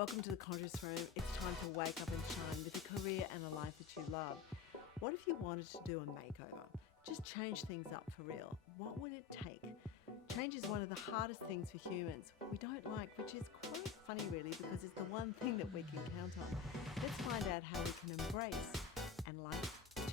Welcome to the Conscious Room. It's time to wake up and shine with a career and a life that you love. What if you wanted to do a makeover? Just change things up for real. What would it take? Change is one of the hardest things for humans. We don't like, which is quite funny really, because it's the one thing that we can count on. Let's find out how we can embrace and like change.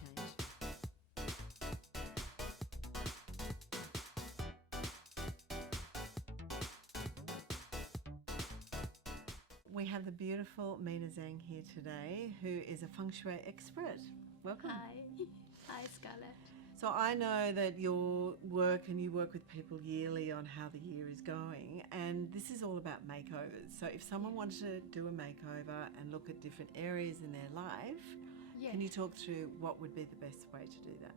We have the beautiful Mina Zhang here today, who is a feng shui expert. Welcome. Hi. Hi, Scarlett. So I know that you work with people yearly on how the year is going, and this is all about makeovers. So if someone wanted to do a makeover and look at different areas in their life, can you talk through what would be the best way to do that?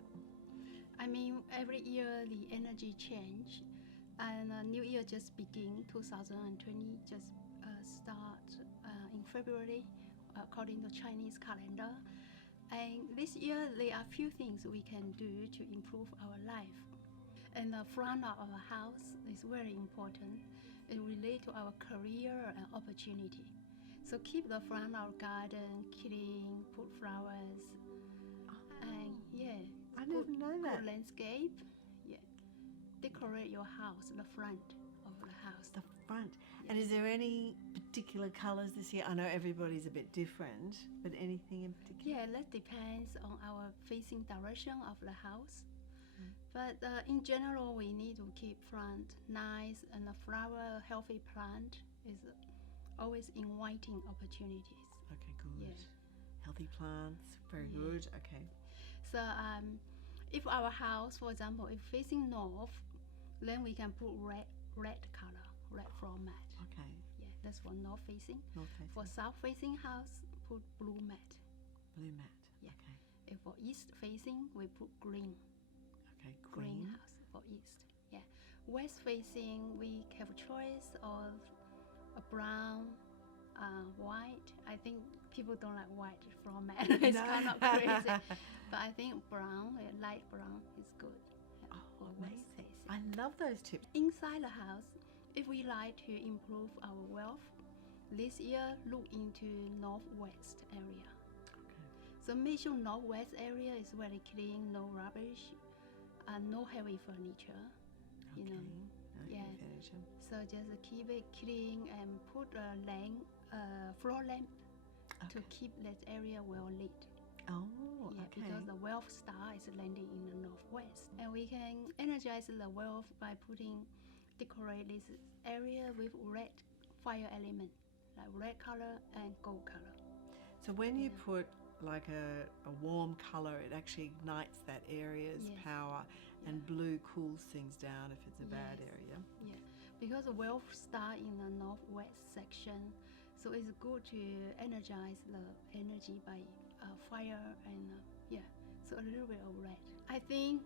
I mean, every year the energy change, and New Year just begin, 2020 just start in February according to Chinese calendar. And this year there are few things we can do to improve our life. And the front of our house is very important. It relates to our career and opportunity. So keep the front of our garden clean, put flowers, and I didn't know that. Good landscape. Decorate your house, the front of the house. The front. And is there any particular colours this year? I know everybody's a bit different, but anything in particular? Yeah, that depends on our facing direction of the house. But in general, we need to keep front nice, and a flower, healthy plant is always inviting opportunities. Okay, good. Yeah. Healthy plants, very good. Okay. So if our house, for example, is facing north, then we can put red color, red floor mat. Okay. Yeah, that's for north facing. North facing. For south facing house, put blue mat. Blue mat. Yeah. Okay. If for east facing, we put green. Okay, Green house for east. Yeah. West facing, we have a choice of a brown, white. I think people don't like white floor mat. It's kind of crazy. But I think brown, light brown is good. Oh, amazing. I love those tips. Inside the house, if we like to improve our wealth, this year look into northwest area. Okay. So make sure northwest area is very clean, no rubbish, and no heavy furniture. You know. No heavy furniture. So just keep it clean and put a floor lamp to keep that area well lit. Oh, yeah, okay. Because the wealth star is landing in the northwest, and we can energize the wealth by decorate this area with red fire element, like red color and gold color. So when you put like a warm color, it actually ignites that area's power, and blue cools things down if it's a bad area. Yeah, because the wealth star in the northwest section, so it's good to energize the energy by fire and so a little bit of red. I think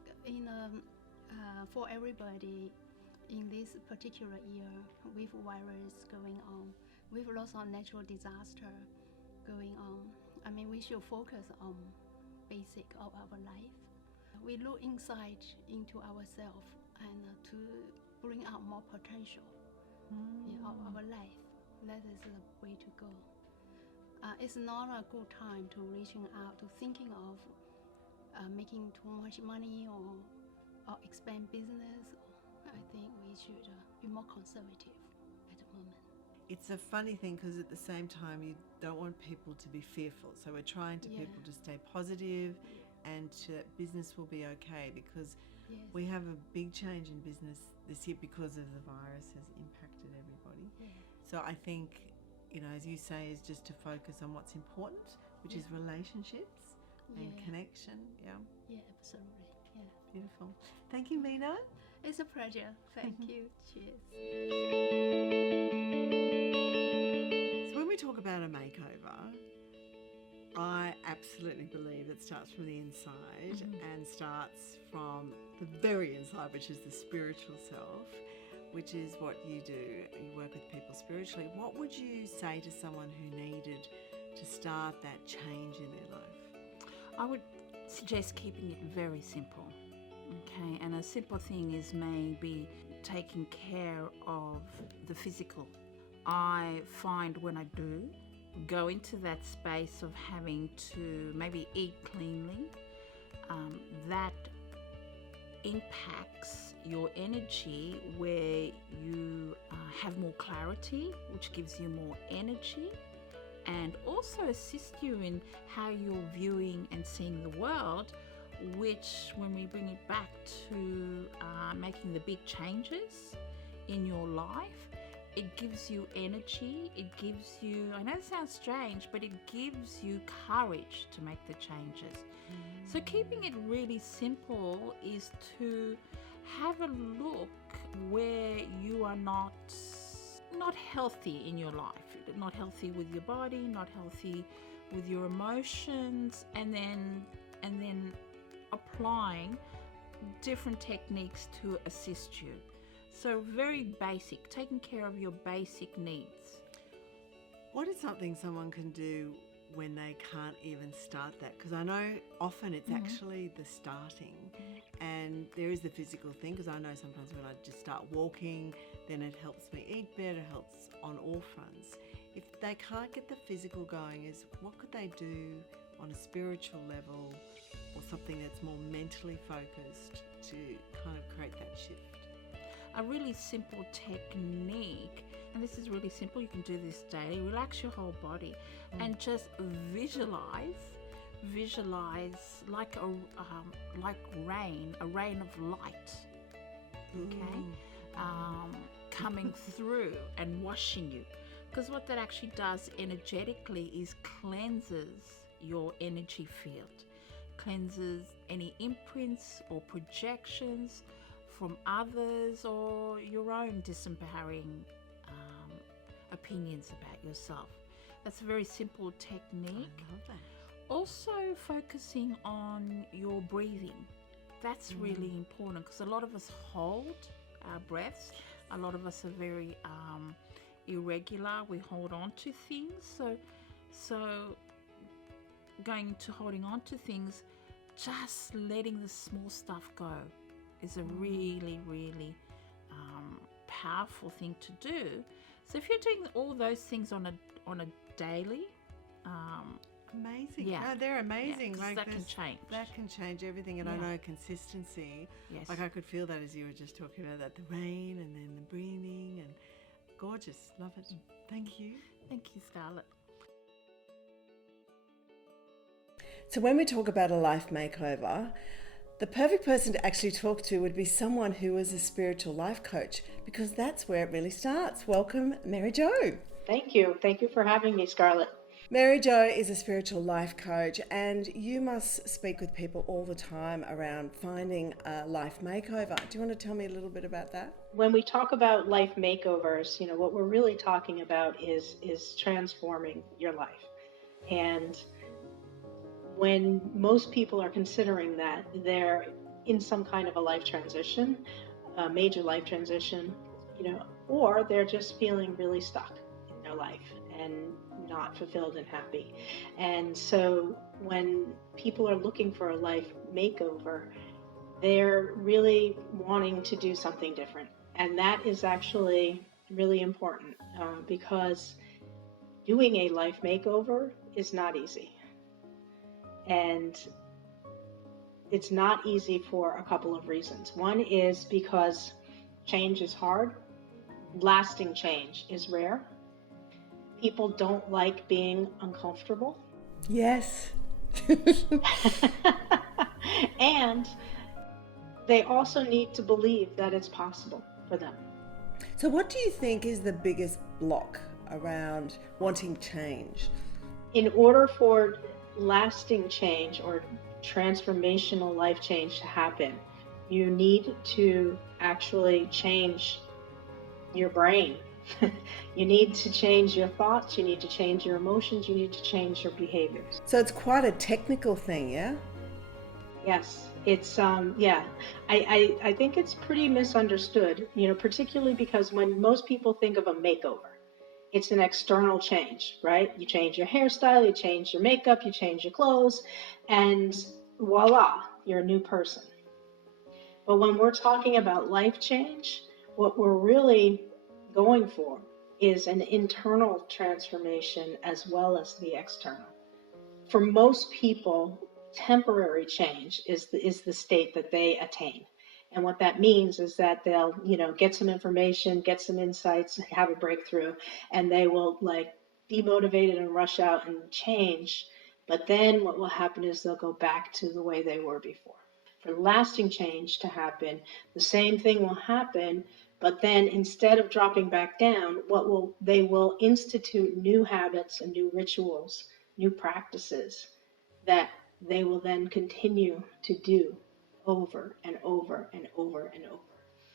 for everybody in this particular year, with virus going on, with lots of natural disaster going on, I mean, we should focus on basic of our life. We look inside into ourselves and to bring out more potential of our life. That is the way to go. It's not a good time to reaching out to thinking of making too much money or expand business. I think we should be more conservative at the moment. It's a funny thing because at the same time you don't want people to be fearful. So we're trying to people to stay positive and that business will be okay, because we have a big change in business this year because of the virus has impacted everybody. So I think, as you say, is just to focus on what's important, which is relationships and connection. Yeah, absolutely. Yeah. Beautiful. Thank you, Mina. It's a pleasure. Thank you. Cheers. So when we talk about a makeover, I absolutely believe it starts from the inside and starts from the very inside, which is the spiritual self, which is what you do. You work with people spiritually. What would you say to someone who needed to start that change in their life? I would suggest keeping it very simple. Okay, and a simple thing is maybe taking care of the physical I find when I do go into that space of having to maybe eat cleanly, that impacts your energy, where you have more clarity, which gives you more energy, and also assist you in how you're viewing and seeing the world, which, when we bring it back to making the big changes in your life, it gives you energy, it gives you, I know it sounds strange, but it gives you courage to make the changes. So keeping it really simple is to have a look where you are not healthy in your life, not healthy with your body, not healthy with your emotions, and then applying different techniques to assist you. So very basic, taking care of your basic needs. What is something someone can do when they can't even start that? Because I know often it's actually the starting, and there is the physical thing, because I know sometimes when I just start walking, then it helps me eat better, helps on all fronts. If they can't get the physical going, what could they do on a spiritual level, or something that's more mentally focused, to kind of create that shift? A really simple technique, and this is really simple, you can do this daily. Relax your whole body and just visualize like rain, a rain of light, okay, coming through and washing you. Because what that actually does energetically is cleanses your energy field, cleanses any imprints or projections from others or your own disempowering opinions about yourself. That's a very simple technique. I love that. Also focusing on your breathing. That's really important, because a lot of us hold our breaths. A lot of us are very irregular. We hold on to things. So going to holding on to things, just letting the small stuff go is a really, really powerful thing to do. So if you're doing all those things on a daily, amazing. Yeah. No, they're amazing. Yeah, 'cause that can change. That can change everything. And I know consistency. Yes. Like I could feel that as you were just talking about that, the rain and then the breathing, and gorgeous. Love it. Thank you. Thank you, Scarlett. So when we talk about a life makeover, the perfect person to actually talk to would be someone who is a spiritual life coach, because that's where it really starts. Welcome, Mary Jo. Thank you. Thank you for having me, Scarlett. Mary Jo is a spiritual life coach, and you must speak with people all the time around finding a life makeover. Do you want to tell me a little bit about that? When we talk about life makeovers, what we're really talking about is transforming your life. And when most people are considering that, they're in some kind of a life transition, a major life transition, or they're just feeling really stuck in their life and not fulfilled and happy. And so when people are looking for a life makeover, they're really wanting to do something different. And that is actually really important, because doing a life makeover is not easy. And it's not easy for a couple of reasons. One is because change is hard. Lasting change is rare. People don't like being uncomfortable. Yes. And they also need to believe that it's possible for them. So what do you think is the biggest block around wanting change? In order for lasting change or transformational life change to happen, you need to actually change your brain. You need to change your thoughts, you need to change your emotions, you need to change your behaviors. So it's quite a technical thing, yeah? Yes, it's I think it's pretty misunderstood, particularly because when most people think of a makeover, it's an external change, right? You change your hairstyle, you change your makeup, you change your clothes, and voila, you're a new person. But when we're talking about life change, what we're really going for is an internal transformation as well as the external. For most people, temporary change is the state that they attain. And what that means is that they'll, get some information, get some insights, have a breakthrough, and they will be motivated and rush out and change. But then what will happen is they'll go back to the way they were before. For lasting change to happen, the same thing will happen, but then instead of dropping back down, they will institute new habits and new rituals, new practices that they will then continue to do over and over and over and over.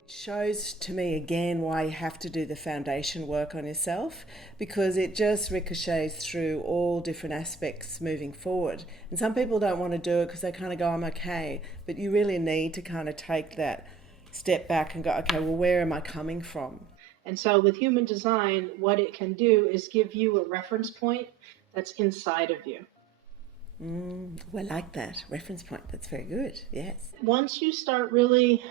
Shows to me again why you have to do the foundation work on yourself, because it just ricochets through all different aspects moving forward. And some people don't want to do it because they kind of go, I'm okay, but you really need to kind of take that step back and go, okay, well, where am I coming from? And so with human design, what it can do is give you a reference point that's inside of you. Well, I like that reference point. That's very good. Yes. Once you start really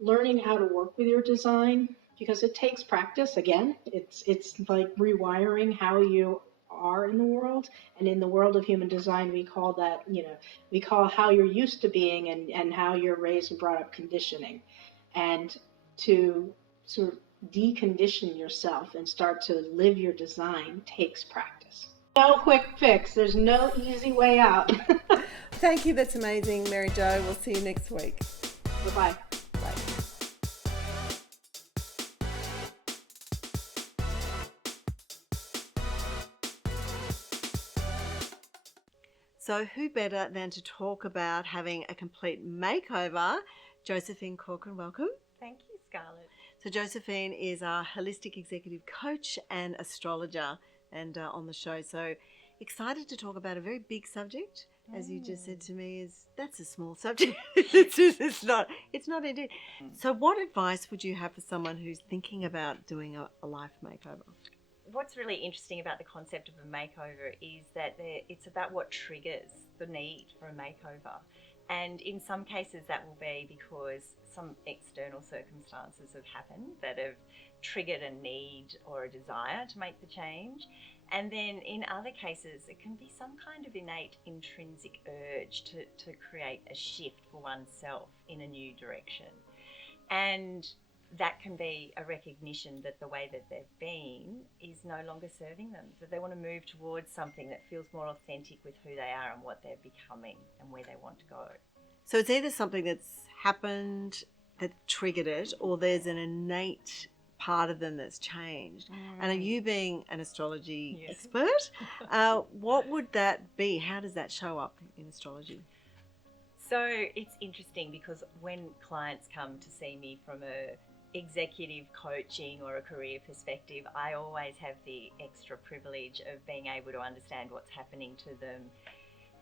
learning how to work with your design, because it takes practice. Again, it's like rewiring how you are in the world. And in the world of human design, we call that, we call how you're used to being and how you're raised and brought up conditioning. And to sort of decondition yourself and start to live your design takes practice. No quick fix. There's no easy way out. Thank you. That's amazing, Mary Jo. We'll see you next week. Bye-bye. So who better than to talk about having a complete makeover? Josephine Corcoran, welcome. Thank you, Scarlett. So Josephine is our holistic executive coach and astrologer and on the show. So excited to talk about a very big subject. As you just said to me, that's a small subject. it's not indeed. So what advice would you have for someone who's thinking about doing a life makeover? What's really interesting about the concept of a makeover is that it's about what triggers the need for a makeover. And in some cases that will be because some external circumstances have happened that have triggered a need or a desire to make the change. And then in other cases, it can be some kind of innate intrinsic urge to create a shift for oneself in a new direction. And that can be a recognition that the way that they've been is no longer serving them, that they want to move towards something that feels more authentic with who they are and what they're becoming and where they want to go. So it's either something that's happened that triggered it, or there's an innate part of them that's changed. And are you being an astrology expert? What would that be? How does that show up in astrology? So it's interesting because when clients come to see me from a executive coaching or a career perspective, I always have the extra privilege of being able to understand what's happening to them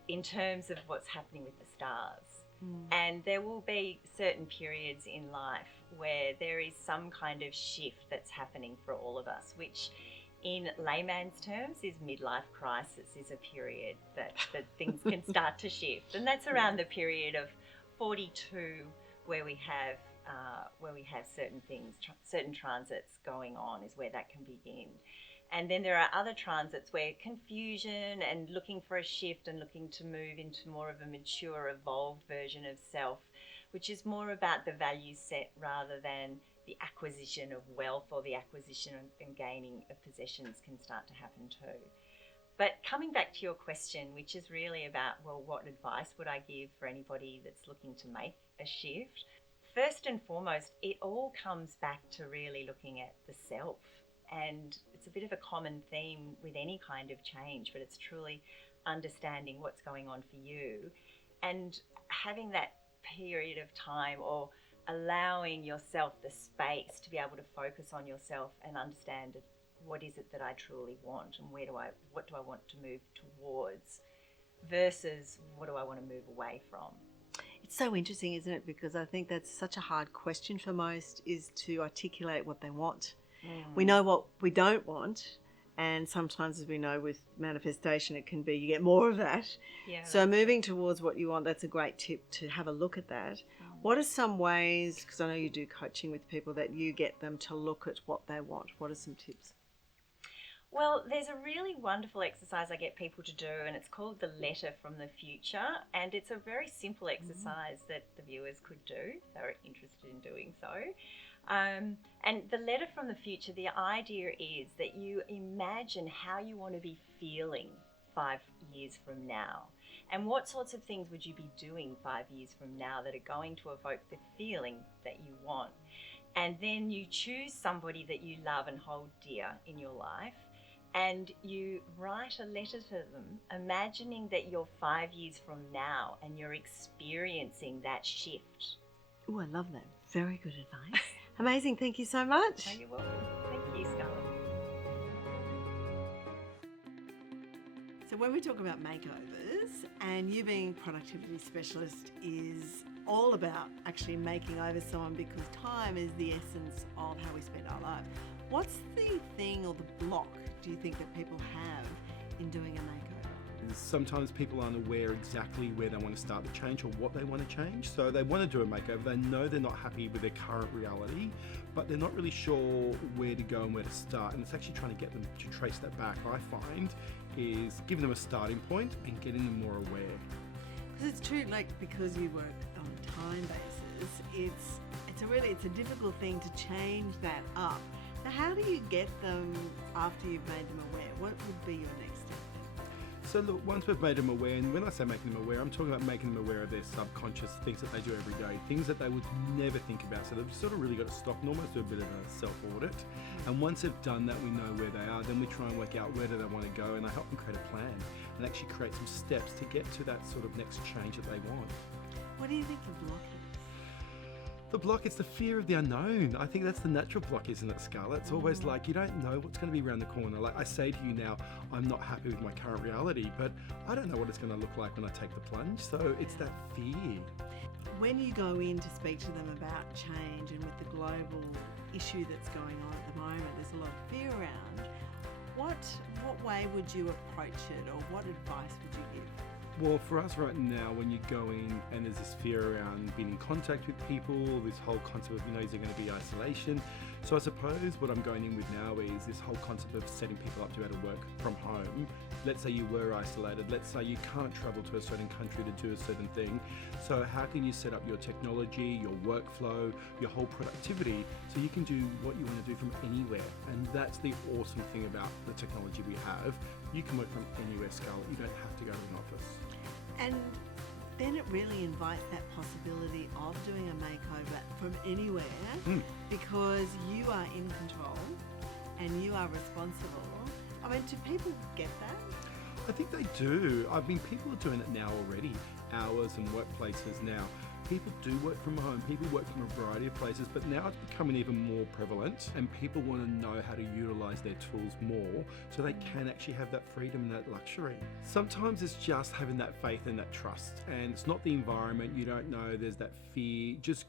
in terms of what's happening with the stars. And there will be certain periods in life where there is some kind of shift that's happening for all of us, which in layman's terms is midlife crisis, is a period that things can start to shift. And that's around the period of 42 where we have certain things, certain transits going on is where that can begin. And then there are other transits where confusion and looking for a shift and looking to move into more of a mature, evolved version of self, which is more about the value set rather than the acquisition of wealth or the acquisition and gaining of possessions can start to happen too. But coming back to your question, which is really about, well, what advice would I give for anybody that's looking to make a shift? First and foremost, it all comes back to really looking at the self. And it's a bit of a common theme with any kind of change, but it's truly understanding what's going on for you and having that period of time or allowing yourself the space to be able to focus on yourself and understand what is it that I truly want and what do I want to move towards versus what do I want to move away from. It's so interesting, isn't it? Because I think that's such a hard question for most, is to articulate what they want. We know what we don't want, and sometimes, as we know with manifestation, it can be you get more of that. Yeah. So moving towards what you want, that's a great tip to have a look at that. What are some ways, because I know you do coaching with people, that you get them to look at what they want? What are some tips? Well, there's a really wonderful exercise I get people to do, and it's called the letter from the future. And it's a very simple exercise that the viewers could do if they're interested in doing so. And the letter from the future, the idea is that you imagine how you want to be feeling 5 years from now. And what sorts of things would you be doing 5 years from now that are going to evoke the feeling that you want? And then you choose somebody that you love and hold dear in your life, and you write a letter to them, imagining that you're 5 years from now and you're experiencing that shift. Oh, I love that. Very good advice. Amazing. Thank you so much. Oh, you're welcome. Thank you, Scarlett. So when we talk about makeovers, and you being productivity specialist is all about actually making over someone, because time is the essence of how we spend our life. What's the thing or the block do you think that people have in doing a makeover? Sometimes people aren't aware exactly where they want to start the change or what they want to change. So they want to do a makeover, they know they're not happy with their current reality, but they're not really sure where to go and where to start. And it's actually trying to get them to trace that back, I find, is giving them a starting point and getting them more aware. Because it's true, like, because you work on a time basis, it's a difficult thing to change that up. So how do you get them after you've made them aware? What would be your next step? So look, once we've made them aware, and when I say making them aware, I'm talking about making them aware of their subconscious things that they do every day, things that they would never think about. So they've sort of really got to stop and almost do a bit of a self-audit. And once they've done that, we know where they are. Then we try and work out where do they want to go, and I help them create a plan and actually create some steps to get to that sort of next change that they want. What do you think the block is? The block, it's the fear of the unknown. I think that's the natural block, isn't it, Scarlett? It's always like you don't know what's going to be around the corner. Like I say to you now, I'm not happy with my current reality, but I don't know what it's going to look like when I take the plunge. So it's that fear. When you go in to speak to them about change, and with the global issue that's going on at the moment, there's a lot of fear around. What way would you approach it, or what advice would you give? Well, for us right now, when you go in and there's this fear around being in contact with people, this whole concept of, is there going to be isolation? So I suppose what I'm going in with now is this whole concept of setting people up to be able to work from home. Let's say you were isolated. Let's say you can't travel to a certain country to do a certain thing. So how can you set up your technology, your workflow, your whole productivity, so you can do what you want to do from anywhere? And that's the awesome thing about the technology we have. You can work from anywhere, Scarlett. You don't have to go to an office. And then it really invites that possibility of doing a makeover from anywhere, because you are in control and you are responsible. I mean, do people get that? I think they do. I mean, people are doing it now already. Hours and workplaces now. People do work from home. People work from a variety of places, but now it's becoming even more prevalent, and people want to know how to utilize their tools more so they can actually have that freedom and that luxury. Sometimes it's just having that faith and that trust, and it's not the environment. You don't know, there's that fear. Just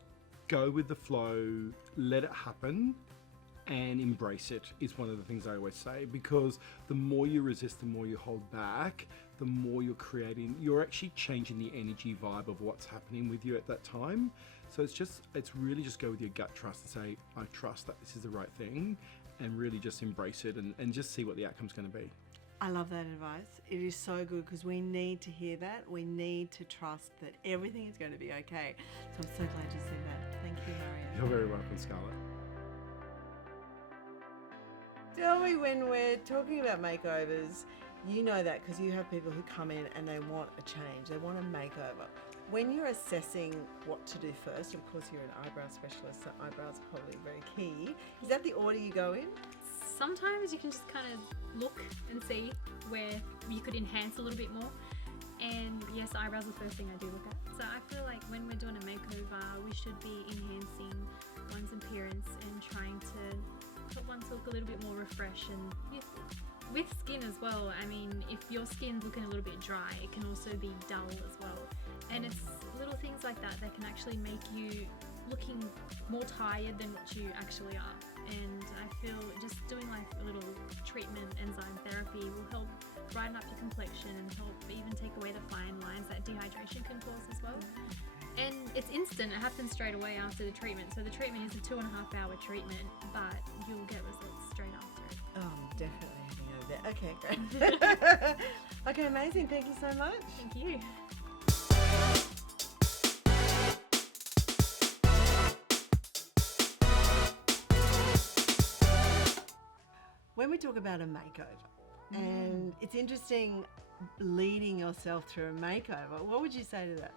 go with the flow, let it happen, and embrace it is one of the things I always say, because the more you resist, the more you hold back, the more you're creating, you're actually changing the energy vibe of what's happening with you at that time. So it's really just go with your gut trust and say, I trust that this is the right thing, and really just embrace it and just see what the outcome's going to be. I love that advice. It is so good, because we need to hear that. We need to trust that everything is going to be okay. So I'm so glad you said that. Thank you, Marianne. You're very welcome, Scarlett. Tell me, when we're talking about makeovers, you know that because you have people who come in and they want a change, they want a makeover. When you're assessing what to do first, of course you're an eyebrow specialist, so eyebrows are probably very key. Is that the order you go in? Sometimes you can just kind of look and see where you could enhance a little bit more. And yes, eyebrows are the first thing I do look at. So I feel like when we're doing a makeover, we should be enhancing one's appearance and trying to put one's look a little bit more refreshed, and with skin as well. I mean, if your skin's looking a little bit dry, it can also be dull as well. And it's little things like that that can actually make you looking more tired than what you actually are. And I feel just doing like a little treatment, enzyme therapy, will help brighten up your complexion and help even take away the fine lines that dehydration can cause as well. And it's instant, it happens straight away after the treatment. So the treatment is a 2.5 hour treatment, but you'll get results straight after it. Oh, I'm definitely having a Yeah, okay, great. Okay, amazing. Thank you so much. Thank you. When we talk about a makeover, and it's interesting leading yourself through a makeover, what would you say to that?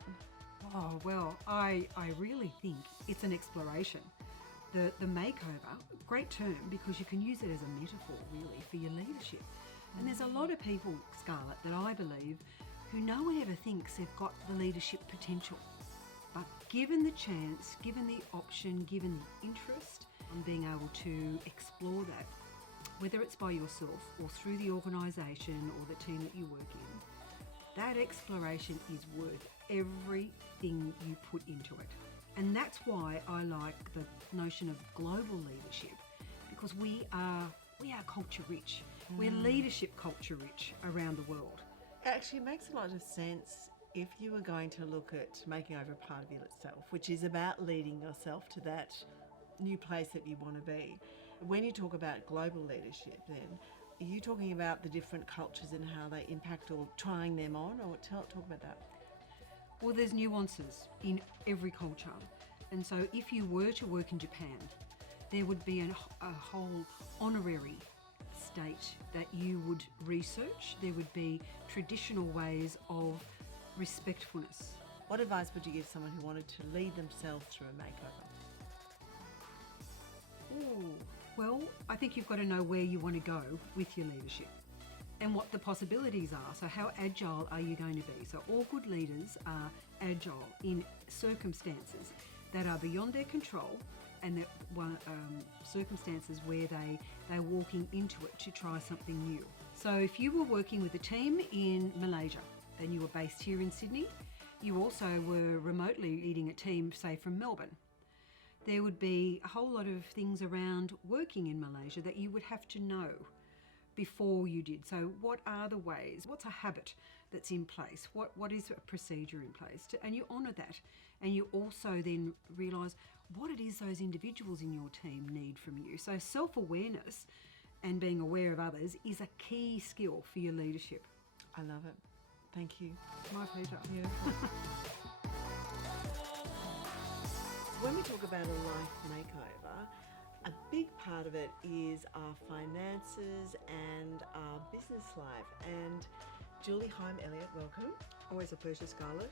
Oh, well, I really think it's an exploration. The makeover, great term, because you can use it as a metaphor, really, for your leadership. And there's a lot of people, Scarlett, that I believe, who no one ever thinks they've got the leadership potential. But given the chance, given the option, given the interest on being able to explore that, whether it's by yourself or through the organisation or the team that you work in, that exploration is worth everything you put into it. And that's why I like the notion of global leadership, because we are culture rich. We're leadership culture rich around the world. Actually, it makes a lot of sense if you were going to look at making over a part of yourself, which is about leading yourself to that new place that you want to be. When you talk about global leadership, then, are you talking about the different cultures and how they impact or trying them on, or talk about that? Well, there's nuances in every culture. And so if you were to work in Japan, there would be a whole honorary state that you would research. There would be traditional ways of respectfulness. What advice would you give someone who wanted to lead themselves through a makeover? Ooh. Well, I think you've got to know where you want to go with your leadership and what the possibilities are. So how agile are you going to be? So all good leaders are agile in circumstances that are beyond their control, and that circumstances where they're walking into it to try something new. So if you were working with a team in Malaysia and you were based here in Sydney, you also were remotely leading a team, say, from Melbourne, there would be a whole lot of things around working in Malaysia that you would have to know before you did. So what are the ways? What's a habit that's in place? What is a procedure in place? And you honour that. And you also then realise what it is those individuals in your team need from you. So self-awareness and being aware of others is a key skill for your leadership. I love it. Thank you. My pleasure. Beautiful. When we talk about a life makeover, a big part of it is our finances and our business life. And Julie Elliott, welcome. Always a pleasure, Scarlett.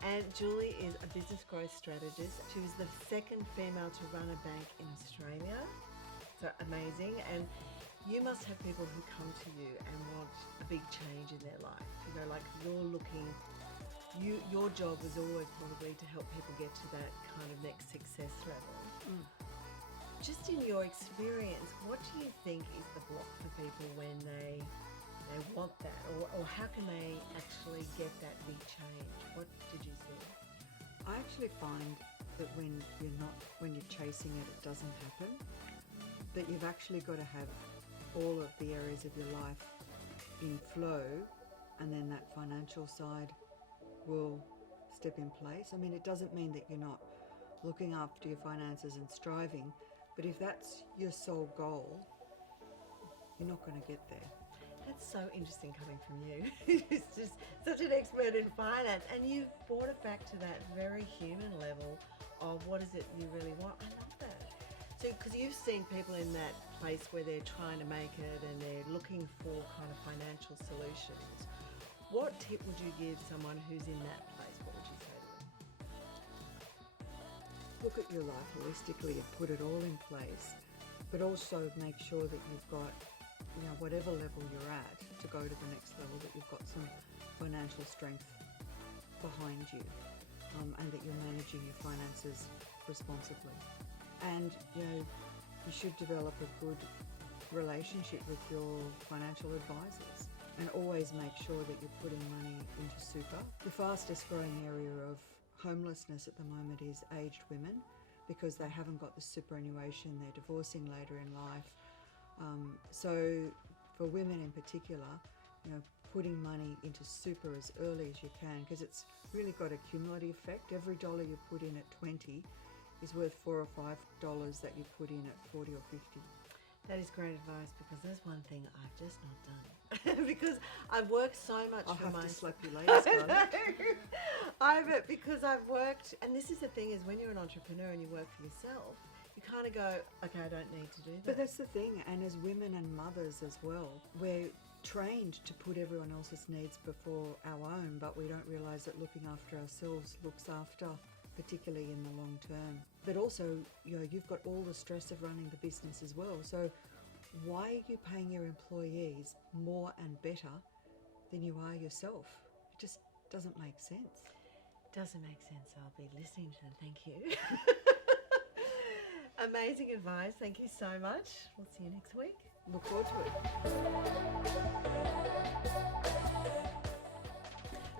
And Julie is a business growth strategist. She was the second female to run a bank in Australia. So amazing. And you must have people who come to you and want a big change in their life. You know, like you're looking, your job is always probably to help people get to that kind of next success level. Just in your experience, what do you think is the block for people when they want that, or how can they actually get that big change? What did you see? I actually find that when you're chasing it, it doesn't happen. That you've actually got to have all of the areas of your life in flow, and then that financial side will step in place. I mean, it doesn't mean that you're not looking after your finances and striving, but if that's your sole goal, you're not going to get there. That's so interesting coming from you. It's just such an expert in finance, and you've brought it back to that very human level of what is it you really want. I love that. So, because you've seen people in that place where they're trying to make it and they're looking for kind of financial solutions, what tip would you give someone who's in that place? What would you say to them? Look at your life holistically and put it all in place, but also make sure that you've got, you know, whatever level you're at to go to the next level, that you've got some financial strength behind you, and that you're managing your finances responsibly. And, you know, you should develop a good relationship with your financial advisors, and always make sure that you're putting money into super. The fastest growing area of homelessness at the moment is aged women, because they haven't got the superannuation, they're divorcing later in life. So for women in particular, you know, putting money into super as early as you can, because it's really got a cumulative effect. Every dollar you put in at 20 is worth $4 or $5 that you put in at 40 or 50. That is great advice, because there's one thing I've just not done. Because I've worked so much I'll for have my... to slap you later, Scarlett. because I've worked, and this is the thing, is when you're an entrepreneur and you work for yourself, you kind of go, okay, I don't need to do that. But that's the thing, and as women and mothers as well, we're trained to put everyone else's needs before our own, but we don't realise that looking after ourselves looks after, particularly in the long term. But also, you know, you've got all the stress of running the business as well. So why are you paying your employees more and better than you are yourself? It just doesn't make sense. Doesn't make sense. I'll be listening to them. Thank you. Amazing advice. Thank you so much. We'll see you next week. Look forward to it.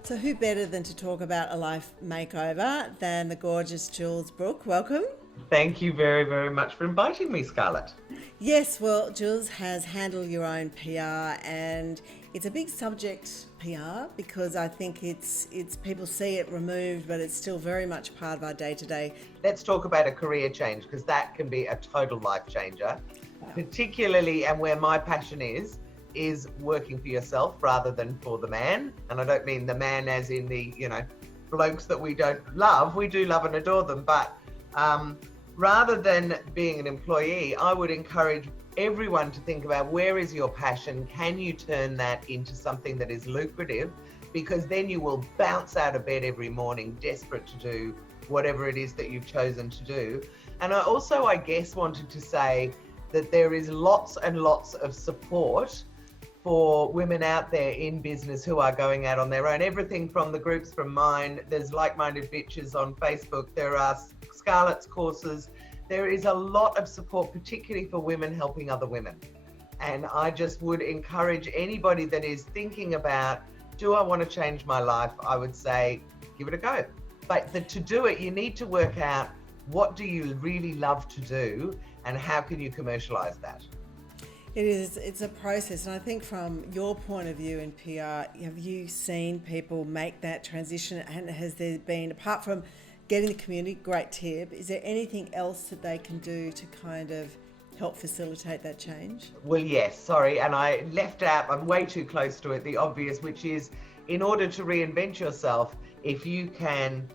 So who better than to talk about a life makeover than the gorgeous Jules Brooke? Welcome. Thank you very, very much for inviting me, Scarlett. Yes, well, Jules has handled your own PR, and it's a big subject, PR, because I think it's people see it removed, but it's still very much part of our day-to-day. Let's talk about a career change, because that can be a total life changer, particularly, and where my passion is working for yourself rather than for the man. And I don't mean the man as in the, you know, blokes that we don't love. We do love and adore them, but rather than being an employee, I would encourage everyone to think about, where is your passion? Can you turn that into something that is lucrative? Because then you will bounce out of bed every morning desperate to do whatever it is that you've chosen to do. And I also, I guess, wanted to say that there is lots and lots of support for women out there in business who are going out on their own. Everything from the groups from mine, there's Like-Minded Bitches on Facebook, there are Scarlett's courses. There is a lot of support, particularly for women helping other women. And I just would encourage anybody that is thinking about, do I want to change my life? I would say, give it a go. But to do it, you need to work out, what do you really love to do and how can you commercialize that? It's a process, and I think from your point of view in PR, have you seen people make that transition, and has there been, apart from getting the community, great tip, is there anything else that they can do to kind of help facilitate that change? Well, yes, sorry, and I left out, I'm way too close to it, the obvious, which is, in order to reinvent yourself, if you can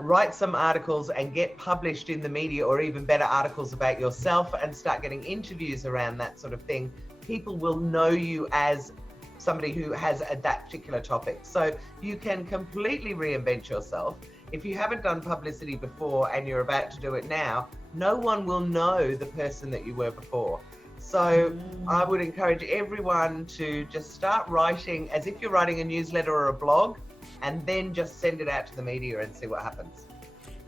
write some articles and get published in the media, or even better, articles about yourself, and start getting interviews around that sort of thing, people will know you as somebody who has that particular topic. So you can completely reinvent yourself. If you haven't done publicity before and you're about to do it now, no one will know the person that you were before. So I would encourage everyone to just start writing as if you're writing a newsletter or a blog, and then just send it out to the media and see what happens.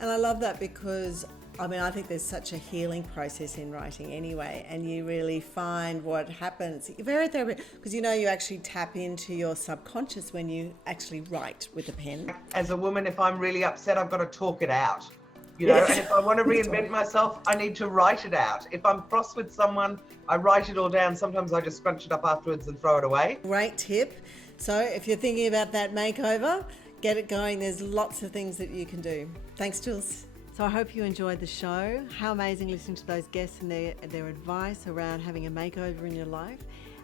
And I love that, because I mean, I think there's such a healing process in writing anyway, and you really find what happens. Very therapeutic, because you know, you actually tap into your subconscious when you actually write with a pen. As a woman, if I'm really upset, I've got to talk it out. You know, and if I want to reinvent myself, I need to write it out. If I'm cross with someone, I write it all down. Sometimes I just scrunch it up afterwards and throw it away. Great tip. So if you're thinking about that makeover, get it going. There's lots of things that you can do. Thanks, Jules. So I hope you enjoyed the show. How amazing listening to those guests and their advice around having a makeover in your life.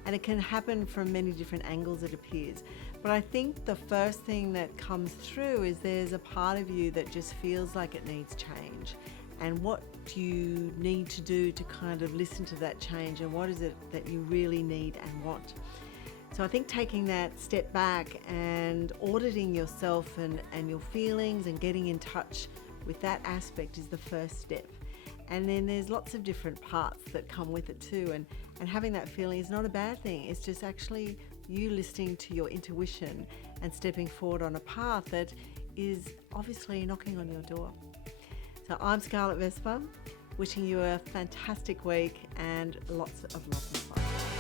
And it can happen from many different angles, it appears. But I think the first thing that comes through is there's a part of you that just feels like it needs change. And what do you need to do to kind of listen to that change, and what is it that you really need and want? So I think taking that step back and auditing yourself and your feelings and getting in touch with that aspect is the first step. And then there's lots of different parts that come with it too. And having that feeling is not a bad thing. It's just actually you listening to your intuition and stepping forward on a path that is obviously knocking on your door. So I'm Scarlett Vespa, wishing you a fantastic week and lots of love and light.